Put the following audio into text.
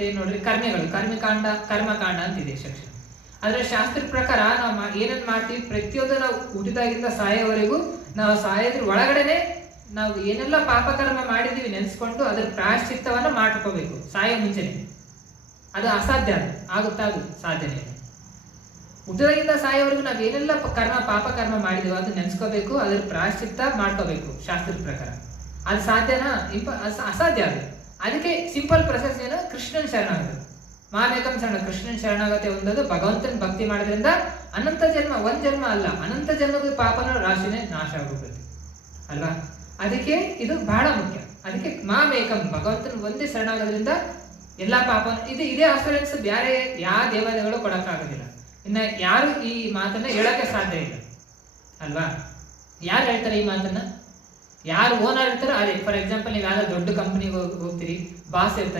ಮತ್ತೆ ನೋಡ್ರಿ ಕರ್ಮಕಾಂಡ ಅಂತಿದೆ ಸೆಕ್ಷನ್. ಆದ್ರೆ ಶಾಸ್ತ್ರದ ಪ್ರಕಾರ ನಾವು ಏನೇನ್ ಮಾಡ್ತೀವಿ, ಪ್ರತಿಯೊಂದು ನಾವು ಹುಟ್ಟಿದಾಗಿಂದ ಸಾಯೋವರೆಗೂ ನಾವು ಸಾಯೋದ್ರ ಒಳಗಡೆನೆ ನಾವು ಏನೆಲ್ಲ ಪಾಪಕರ್ಮ ಮಾಡಿದೀವಿ ನೆನೆಸ್ಕೊಂಡು ಅದ್ರ ಪ್ರಾಯಶ್ಚಿತ್ತವನ್ನ ಮಾಡ್ಕೋಬೇಕು ಸಾಯೋ ಮುಂಚೆನೆ. ಅದು ಅಸಾಧ್ಯ, ಆಗುತ್ತಾ? ಅದು ಸಾಧ್ಯನೇ ಇಲ್ಲ. ಹುಟ್ಟಿದಾಗಿಂದ ಸಾಯೋವರೆಗೂ ನಾವ್ ಏನೆಲ್ಲ ಪಾಪಕರ್ಮ ಮಾಡಿದೀವೋ ಅದು ನೆನೆಸ್ಕೋಬೇಕು, ಅದ್ರ ಪ್ರಾಯಶ್ಚಿತ್ತ ಮಾಡ್ಕೋಬೇಕು ಶಾಸ್ತ್ರದ ಪ್ರಕಾರ. ಅದು ಸಾಧ್ಯನಾ? ಅಸಾಧ್ಯ. ಅದು ಅದಕ್ಕೆ ಸಿಂಪಲ್ ಪ್ರೊಸೆಸ್ ಏನು, ಕೃಷ್ಣನ್ ಶರಣಾಗತಿ, ಮಾಮೇಕಂ ಶರಣ, ಕೃಷ್ಣನ್ ಶರಣಾಗತಿ ಹೊಂದೋದು, ಭಗವಂತನ ಭಕ್ತಿ ಮಾಡೋದ್ರಿಂದ ಅನಂತ ಜನ್ಮ, ಒಂದ್ ಜನ್ಮ ಅಲ್ಲ ಅನಂತ ಜನ್ಮದ ಪಾಪನ ರಾಶಿನೇ ನಾಶ ಆಗೋಗುತ್ತೆ ಅಲ್ವಾ. ಅದಕ್ಕೆ ಇದು ಬಹಳ ಮುಖ್ಯ. ಅದಕ್ಕೆ ಮಾಮೇಕಂ, ಭಗವಂತನ ಒಂದೇ ಶರಣಾಗೋದ್ರಿಂದ ಎಲ್ಲಾ ಪಾಪ ಇದೇ ಅಸೂರೆನ್ಸ್ ಬೇರೆ ಯಾವ ದೇವಾಲಯಗಳು ಕೊಡಕ್ಕಾಗೋದಿಲ್ಲ. ಇನ್ನ ಯಾರು ಈ ಮಾತನ್ನ ಹೇಳಕ್ಕೆ ಸಾಧ್ಯ ಇಲ್ಲ ಅಲ್ವಾ. ಯಾರು ಹೇಳ್ತಾರೆ ಈ ಮಾತನ್ನ? ಯಾರು ಓನರ್ ಇರ್ತಾರೋ ಅದೇ. ಫಾರ್ ಎಕ್ಸಾಂಪಲ್ ನೀವು ಯಾವ್ದೋ ದೊಡ್ಡ ಕಂಪನಿಗೆ ಹೋಗ್ತೀರಿ, ಬಾಸ್ ಇರ್ತಾರೆ,